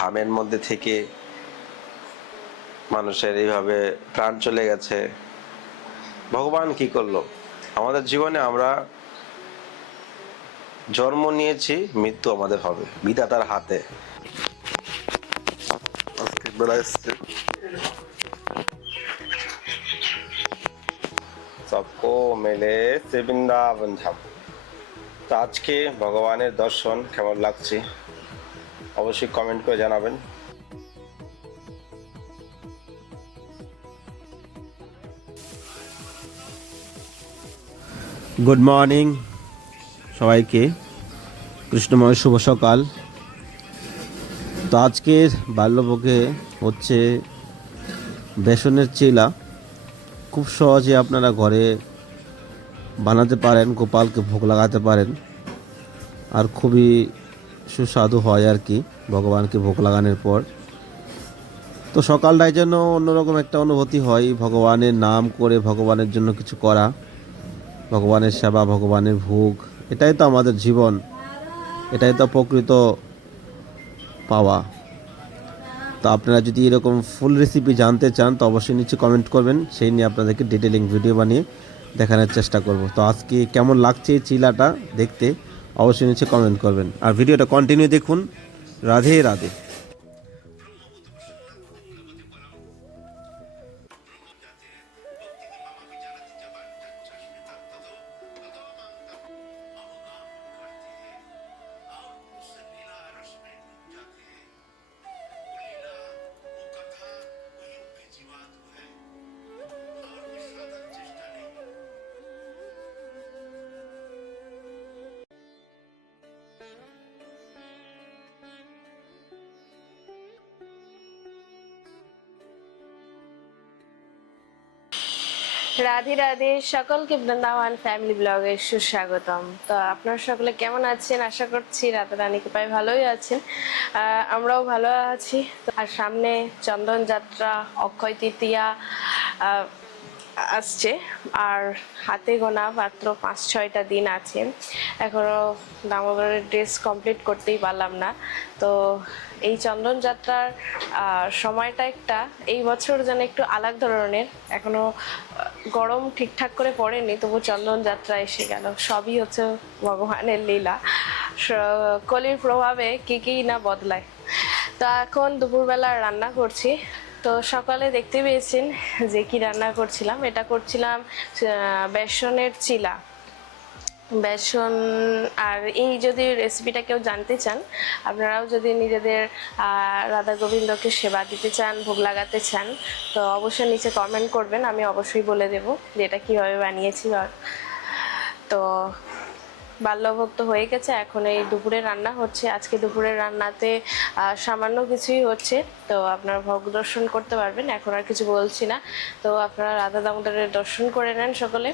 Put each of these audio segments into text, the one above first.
ঘামের মধ্যে থেকে মানুষের এইভাবে প্রাণ চলে গেছে। ভগবান কি করলো আমাদের জীবনে? আমরা জন্ম নিয়েছি, মৃত্যু আমাদের হবে, বিধাতার হাতে। আজকে বেলা এসছে সবকো মেলে সে বৃন্দাবন ধাম। তো আজকে ভগবানের দর্শন কেমন লাগছে অবশ্যই কমেন্ট করে জানাবেন। গুড মর্নিং সবাইকে, কৃষ্ণময় শুভ সকাল। তো আজকের বাল্যভোগে হচ্ছে বেসনের চিলা। খুব সহজে আপনারা ঘরে বানাতে পারেন, গোপালকে ভোগ লাগাতে পারেন, আর খুবই সুস্বাদু হয় আর কি ভগবানকে ভোগ লাগানোর পর। তো সকালটায় যেন অন্যরকম একটা অনুভূতি হয়, ভগবানের নাম করে ভগবানের জন্য কিছু করা, ভগবানের সেবা, ভগবানের ভোগ, এটাই তো আমাদের জীবন, এটাই তো প্রকৃত পাওয়া। তো আপনারা যদি এরকম ফুল রেসিপি জানতে চান তো অবশ্যই নিচে কমেন্ট করবেন, সেই নিয়ে আপনাদেরকে ডিটেলিং ভিডিও বানিয়ে দেখানোর চেষ্টা করব। তো আজকে কেমন লাগছে এই চিলাটা দেখতে অবশ্যই নিচে কমেন্ট করবেন, আর ভিডিওটা কন্টিনিউ দেখুন। রাধে রাধে। রাধে রাধে, সকলকে বৃন্দাবন ফ্যামিলি ব্লগে সুস্বাগতম। তো আপনারা সকলে কেমন আছেন? আশা করছি রাধা রানী কৃপায় ভালোই আছেন, আমরাও ভালো আছি। আর সামনে চন্দন যাত্রা, অক্ষয় তৃতীয়া আসছে, আর হাতে গোনা মাত্র 5-6টা দিন আছে। এখনো দামোদরের ড্রেস কমপ্লিট করতেই পারলাম না। তো এই চন্দন যাত্রার সময়টা এই বছর যেন একটু আলাদা ধরনের। এখনো গরম ঠিকঠাক করে পড়েনি, তবু চন্দন যাত্রা এসে গেল। সবই হচ্ছে ভগবানের লীলা, কলির প্রভাবে কি না বদলায়। তো এখন দুপুরবেলা রান্না করছি। তো সকালে দেখতে পেয়েছেন যে কি রান্না করছিলাম। এটা করছিলাম বেসনের চিলা। বেসন, আর এই যদি রেসিপিটা কেউ জানতে চান, আপনারাও যদি নিজেদের রাধা গোবিন্দকে সেবা দিতে চান, ভোগ লাগাতে চান, তো অবশ্যই নিচে কমেন্ট করবেন, আমি অবশ্যই বলে দেবো যে এটা কীভাবে বানিয়েছি। তো বাল্যভোগ তো হয়ে গেছে, এখন এই দুপুরে রান্না হচ্ছে। আজকে দুপুরের রান্নাতে সামান্য কিছুই হচ্ছে, তো আপনারা ভোগ দর্শন করতে পারবেন। এখন আর কিছু বলছি না, তো আপনারা রাধা দামোদরের দর্শন করে নেন সকলে।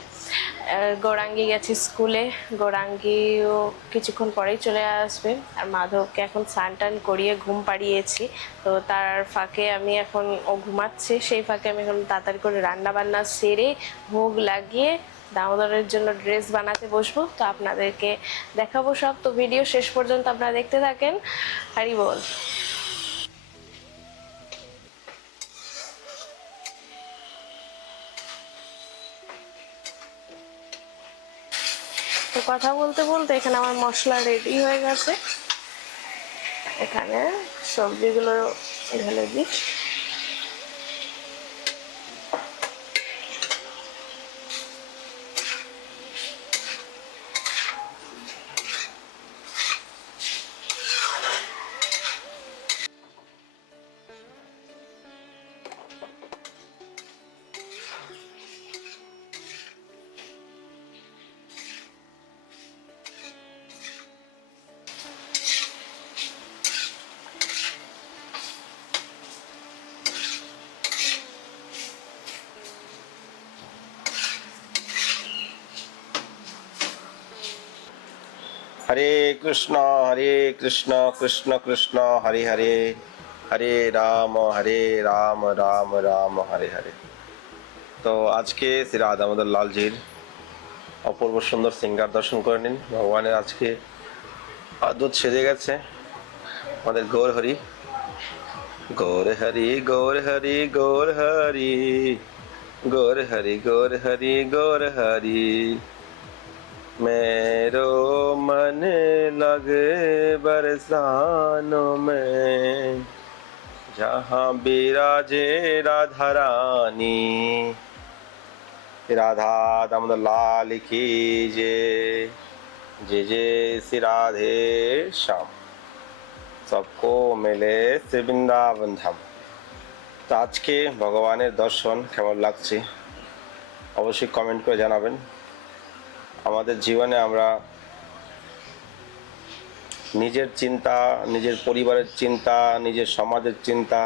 গৌরাঙ্গী গেছে স্কুলে, গৌরাঙ্গীও কিছুক্ষণ পরেই চলে আসবে। আর মাধবকে এখন স্নান টান করিয়ে ঘুম পাড়িয়েছি। তো তার ফাঁকে আমি এখন, ও ঘুমাচ্ছে, সেই ফাঁকে আমি এখন তাড়াতাড়ি করে রান্না বান্না সেরে ভোগ লাগিয়ে দামোদরের জন্য ড্রেস বানাতে বসবো। তো আপনাদেরকে দেখাবো সব। তো ভিডিও শেষ পর্যন্ত আপনারা দেখতে থাকেন। হরি বল। তো কথা বলতে বলতে এখানে আমার মশলা রেডি হয়ে গেছে। এখানে সবজিগুলো ঢেলে দিই। হরে কৃষ্ণ কৃষ্ণ কৃষ্ণ হরে হরে, হরে রাম রাম রাম হরে হরে। তো আজকে শ্রী রাধা দামোদর লালজির অপূর্ব সুন্দর সিঙ্গার দর্শন করে নিন। ভগবানের আজকে দুধ সেজে গেছে, আমাদের গৌর হরি। गौर हरि गौर हरि गौर हरि गौर हरि गौर हरि गौर हरि मेरो मन लगे बरसानों में जहाँ बिराजे राधा रानी राधा दामोदर लाल की जय जय श्री राधे श्याम सबको मिले শ্রী বৃন্দাবন ধাম। তো আজকে ভগবানের দর্শন কেমন লাগছে অবশ্যই কমেন্ট করে জানাবেন। আমাদের জীবনে আমরা নিজের চিন্তা, নিজের পরিবারের চিন্তা, নিজের সমাজের চিন্তা,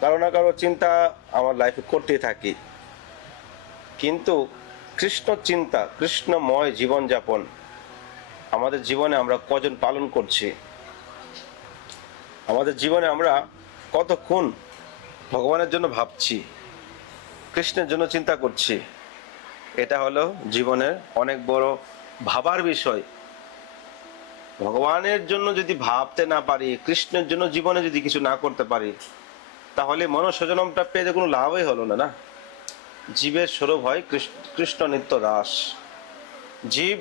কারো না কারো চিন্তা আমার লাইফে করতেই থাকি, কিন্তু কৃষ্ণ চিন্তা, কৃষ্ণময় জীবনযাপন আমাদের জীবনে আমরা কজন পালন করছি? আমাদের জীবনে আমরা কতক্ষণ ভগবানের জন্য ভাবছি, কৃষ্ণের জন্য চিন্তা করছি? এটা হলো জীবনের অনেক বড় ভাবার বিষয়। ভগবানের জন্য যদি ভাবতে না পারি, কৃষ্ণের জন্য জীবনে যদি কিছু না করতে পারি, তাহলে মনুষ্য জন্মটা পেয়ে কোনো লাভই হলো না। না, জীবের স্বরূপ হয় কৃষ্ণ নিত্য দাস। জীব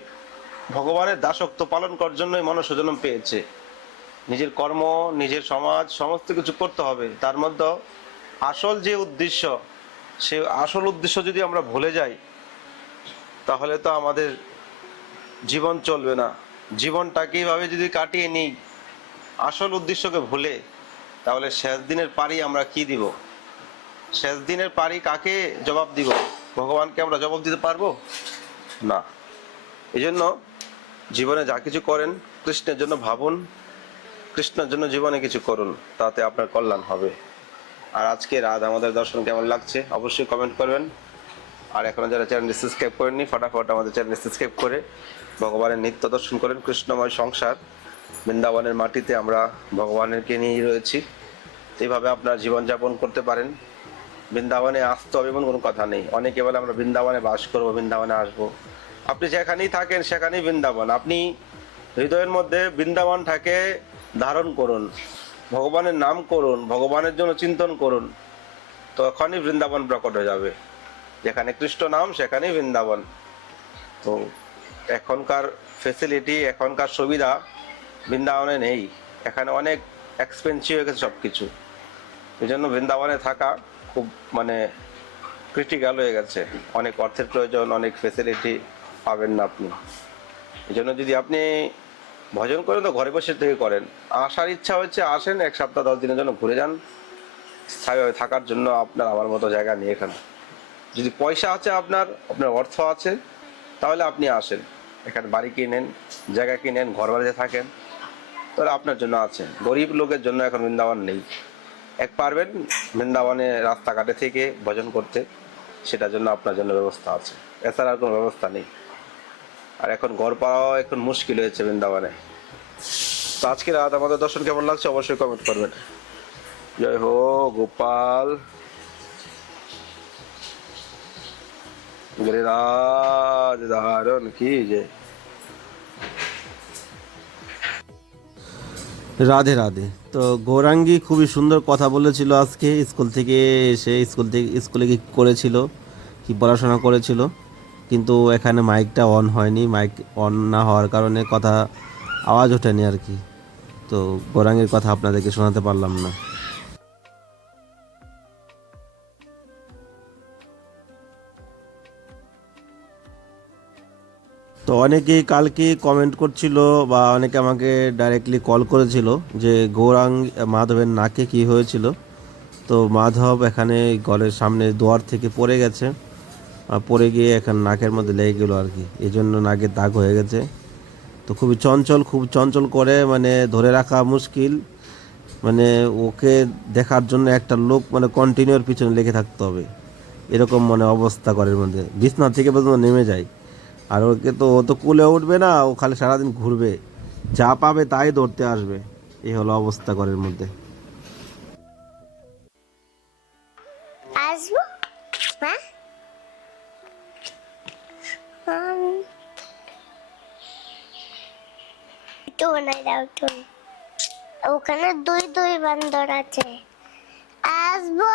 ভগবানের দাসত্ব পালন করার জন্যই মনুষ্য জন্ম পেয়েছে। নিজের কর্ম, নিজের সমাজ, সমস্ত কিছু করতে হবে। তার মধ্যে আসল যে উদ্দেশ্য, সে আসল উদ্দেশ্য যদি আমরা ভুলে যাই, তাহলে তো আমাদের জীবন চলবে না। জীবনটাকে এইভাবে যদি কাটিয়ে নিই আসল উদ্দেশ্যকে ভুলে, তাহলে শেষ দিনের পারি আমরা কি দিব? শেষ দিনের পারি কাকে জবাব দিব? ভগবানকে আমরা জবাব দিতে পারবো না। এই জন্য জীবনে যা কিছু করেন কৃষ্ণের জন্য ভাবুন, কৃষ্ণের জন্য জীবনে কিছু করুন, তাতে আপনার কল্যাণ হবে। আর আজকে রাত আমাদের দর্শন কেমন লাগছে অবশ্যই কমেন্ট করবেন। আর এখনো যারা চ্যানেলটি সাবস্ক্রাইব করেননি, ফটাফট আমাদের চ্যানেলটি সাবস্ক্রাইব করে ভগবানের নিত্য দর্শন করেন। কৃষ্ণময় সংসার, বৃন্দাবনের মাটিতে আমরা ভগবানেরকে নিয়েই রয়েছি। এইভাবে আপনার জীবনযাপন করতে পারেন। বৃন্দাবনে আসতে হবে এমন কোনো কথা নেই। অনেকে বলে আমরা বৃন্দাবনে বাস করবো, বৃন্দাবনে আসবো। আপনি যেখানেই থাকেন সেখানেই বৃন্দাবন। আপনি হৃদয়ের মধ্যে বৃন্দাবনটাকে ধারণ করুন, ভগবানের নাম করুন, ভগবানের জন্য চিন্তন করুন, তখনই বৃন্দাবন প্রকট হয়ে যাবে। যেখানে কৃষ্ণ নাম সেখানেই বৃন্দাবন। তো এখনকার ফেসিলিটি, এখনকার সুবিধা বৃন্দাবনে নেই। এখানে অনেক এক্সপেন্সিভ হয়ে গেছে সব কিছু। এই জন্য বৃন্দাবনে থাকা খুব ক্রিটিক্যাল হয়ে গেছে। অনেক অর্থের প্রয়োজন, অনেক ফেসিলিটি পাবেন না আপনি। এই জন্য যদি আপনি ভজন করেন তো ঘরে বসে থেকে করেন। আসার ইচ্ছা হচ্ছে আসেন, 1 সপ্তাহ 10 দিনের জন্য ঘুরে যান, স্থায়ীভাবে থাকার জন্য আপনার আমার মতো জায়গা নিয়ে এখানে। যদি পয়সা আছে, আপনার অর্থ আছে, তাহলে আপনি আসেন, এখানে বাড়ি কিনেন, জায়গা কিনেন, ঘর বাড়িতে থাকেন, তাহলে আপনার জন্য আছে। গরিব লোকের জন্য এখন বৃন্দাবন নেই। পারবেন বৃন্দাবনে রাস্তাঘাটে থেকে ভজন করতে, সেটার জন্য আপনার জন্য ব্যবস্থা আছে, এছাড়া আর কোনো ব্যবস্থা নেই। আর এখন ঘর পাওয়াও এখন মুশকিল হয়েছে বৃন্দাবনে। তো আজকে রাত আমাদের দর্শন কেমন লাগছে অবশ্যই কমেন্ট করবেন। জয় হো গোপাল, गिरिराज धारण की जय। রাধে রাধে। তো গৌরাঙ্গী খুবই সুন্দর কথা বলেছিল আজকে। স্কুল থেকে এসে স্কুলে কি করেছিল, কি পড়াশোনা করেছিল, কিন্তু এখানে মাইকটা অন হয়নি। মাইক অন না হওয়ার কারণে কথা আওয়াজ ওঠেনি আর কি। তো গৌরাঙ্গীর কথা আপনাদেরকে শোনাতে পারলাম না। তো অনেকেই কালকে কমেন্ট করছিল বা অনেকে আমাকে ডাইরেক্টলি কল করেছিল যে মাধবের নাকে কি হয়েছিল। তো মাধব এখানে ঘরের সামনে দুয়ার থেকে পড়ে গেছে, পড়ে গিয়ে এখানে নাকের মধ্যে লেগে গেলো আর কি, এই জন্য নাকের দাগ হয়ে গেছে। তো খুব চঞ্চল করে ধরে রাখা মুশকিল। ওকে দেখার জন্য একটা লোক কন্টিনিউর পিছনে লেগে থাকতে হবে, এরকম অবস্থা ঘরের মধ্যে। বিছনা থেকে পর্যন্ত নেমে যায়। আর ও তো কুলে উঠবে না, ও খালি সারাদিন ঘুরবে, যা পাবে তাই ধরতে আসবে। এই হলো অবস্থা ঘরের মধ্যে। আসবো একটু বানাই দাও তুমি। ওখানে দুই দুই বান্দর আছে। আসবো।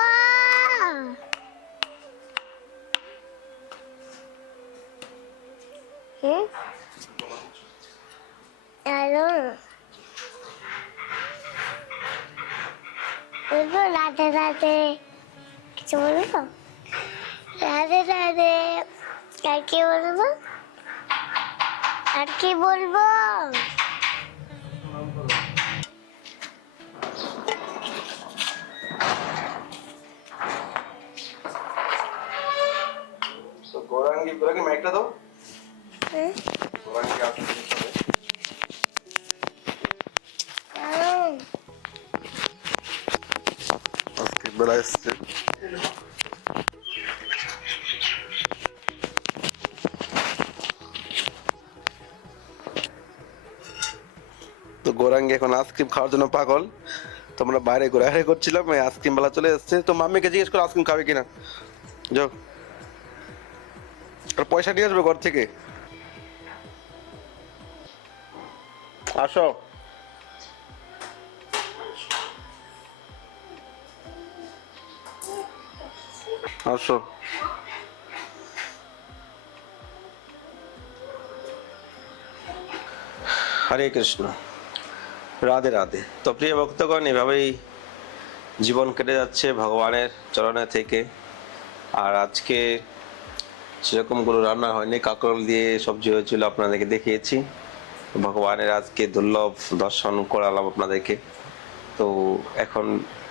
হুম, হ্যালো, বলবো রাধে রাধে, কিছু বলবো? রাধে রাধে। আর কি বলবো? আর কি বলবো? তো গৌরাঙ্গি মাইকটা দাও। হুম? গৌরাঙ্গি আসছে। হুম। আজকে বেলা এসছে। তো গৌরাঙ্গি এখন আইসক্রিম খাওয়ার জন্য পাগল। তোমরা বাইরে ঘোরাঘুরি করছিলাম, এই আইসক্রিম বেলা চলে এসছে। তো মাম্মিকে জিজ্ঞেস করো আইসক্রিম খাবে কিনা। যাও, আর পয়সা নিয়ে আসবে ঘর থেকে। আসো। আসো। হরে কৃষ্ণ, রাধে রাধে। তো প্রিয় ভক্তগণ, এভাবেই জীবন কেটে যাচ্ছে ভগবানের চরণে থেকে। আর আজকে সেরকম কোনো রান্না হয়নি, কাঁকরোল দিয়ে সবজি হয়েছিল, আপনাদেরকে দেখিয়েছি। ভগবানের আজকে দুর্লভ দর্শন করালাম আপনাদেরকে। তো এখন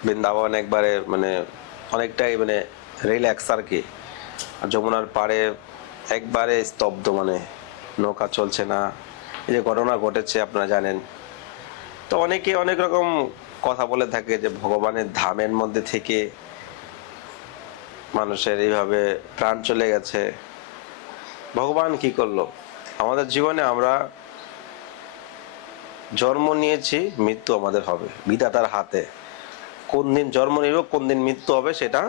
বৃন্দাবন একবারে মানে অনেকটাই মানে রিল্যাক্স আর কি। আর যমুনার পাড়ে একবারে স্তব্ধ, মানে নৌকা চলছে না। এই যে ঘটনা ঘটেছে আপনারা জানেন। তো অনেকে অনেক রকম কথা বলে থাকে যে ভগবানের ধামের মধ্যে থেকে মানুষের এইভাবে প্রাণ চলে গেছে। ভগবান কি করলো আমাদের জীবনে? আমরা জন্ম নিয়েছি, মৃত্যু আমাদের হবে বিধাতার হাতে। কোন দিন জন্ম নিব, কোন দিন মৃত্যু হবে, সেটা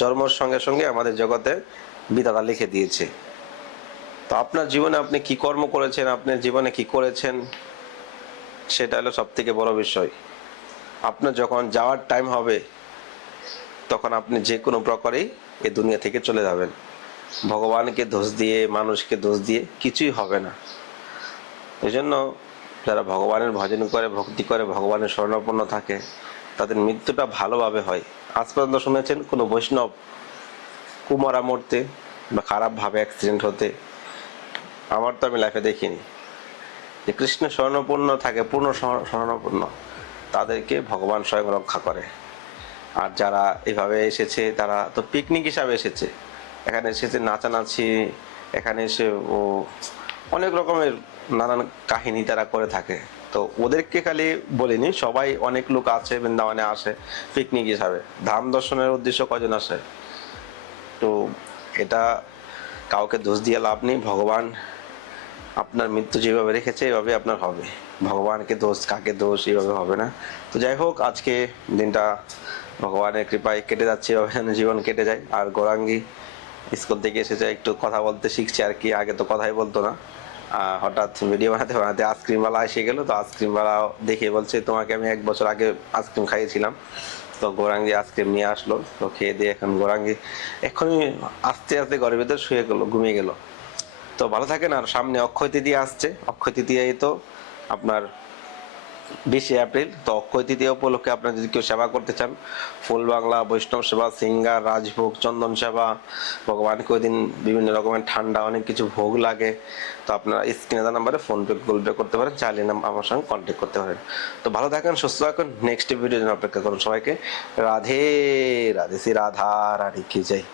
জন্মের সঙ্গে সঙ্গে আমাদের জগতে বিধাতা লিখে দিয়েছে। তো আপনার জীবনে আপনি কি কর্ম করেছেন, আপনার জীবনে কি করেছেন, সেটা হলো সব থেকে বড় বিষয়। আপনার যখন যাওয়ার টাইম হবে তখন আপনি যে কোনো প্রকারেই এই দুনিয়া থেকে চলে যাবেন। ভগবানকে দোষ দিয়ে, মানুষকে দোষ দিয়ে কিছুই হবে না। এই জন্য যারা ভগবানের ভজন করে, ভক্তি করে, ভগবানের শরণাপন্ন থাকে, তাদের মৃত্যুটা ভালোভাবে হয়। আজ পর্যন্ত শুনেছেন কোনো বৈষ্ণব কুমারা মরতে বা খারাপভাবে অ্যাক্সিডেন্ট হতে? আমার তো আমি লাইফে দেখিনি। যে কৃষ্ণ শরণাপন্ন থাকে, পূর্ণ শরণাপন্ন, তাদেরকে ভগবান স্বয়ং রক্ষা করে। আর যারা এভাবে এসেছে তারা তো পিকনিক হিসাবে এসেছে, এখানে এসেছে নাচানাচি, এখানে এসে ও অনেক রকমের নানান কাহিনী তারা করে থাকে। তো ওদেরকে খালি বলিনি, সবাই, অনেক লোক আছে বৃন্দাবনে আসে পিকনিক হিসাবে। ধাম দর্শনের উদ্দেশ্য কজন আসে? তো এটা কাউকে দোষ দিয়ে লাভ নেই। ভগবান আপনার মৃত্যু যেভাবে রেখেছে এভাবে আপনার হবে। ভগবানকে দোষ, কাকে দোষ, এভাবে হবে না। তো যাই হোক, আজকে দিনটা ভগবানের কৃপায় কেটে যাচ্ছে, এভাবে যেন জীবন কেটে যায়। আর গৌরাঙ্গী স্কুল থেকে এসেছে, একটু কথা বলতে শিখছে আর কি। আগে তো কথাই বলতো না। হঠাৎ ভিডিও বানাতে বানাতে আইসক্রিমওয়ালা এসে গেল। তো আইসক্রিমওয়ালা দেখে বলছে, তোমাকে আমি 1 বছর আগে আইসক্রিম খাইয়েছিলাম। তো গৌরাঙ্গী আইসক্রিম নিয়ে আসলো। তো খেয়ে দিয়ে এখন গৌরাঙ্গী এখনই আস্তে আস্তে ঘরের ভিতর শুয়ে গেল, ঘুমিয়ে গেল। তো ভালো থাকেন। আর সামনে অক্ষয় তৃতীয়া আসছে। অক্ষয় তৃতীয়ায় তো আপনার 20 এপ্রিল। তো অক্ষয় তৃতীয়া উপলক্ষে আপনারা যদি কেউ সেবা করতে চান, ফুল বাংলা, বৈষ্ণব সেবা, সিঙ্গার, রাজভোগ, চন্দন সেবা, ভগবানকে ওই দিন বিভিন্ন রকমের ঠান্ডা অনেক কিছু ভোগ লাগে। তো আপনারা স্ক্রিনে দেওয়া নাম্বারে ফোনপে, গুগল পে করতে পারেন, চাইলে আমার সঙ্গে কন্ট্যাক্ট করতে পারেন। তো ভালো থাকেন, সুস্থ থাকুন। নেক্সট ভিডিওর জন্য অপেক্ষা করুন। সবাইকে রাধে রাধে, শ্রী রাধা রানী কি জয়।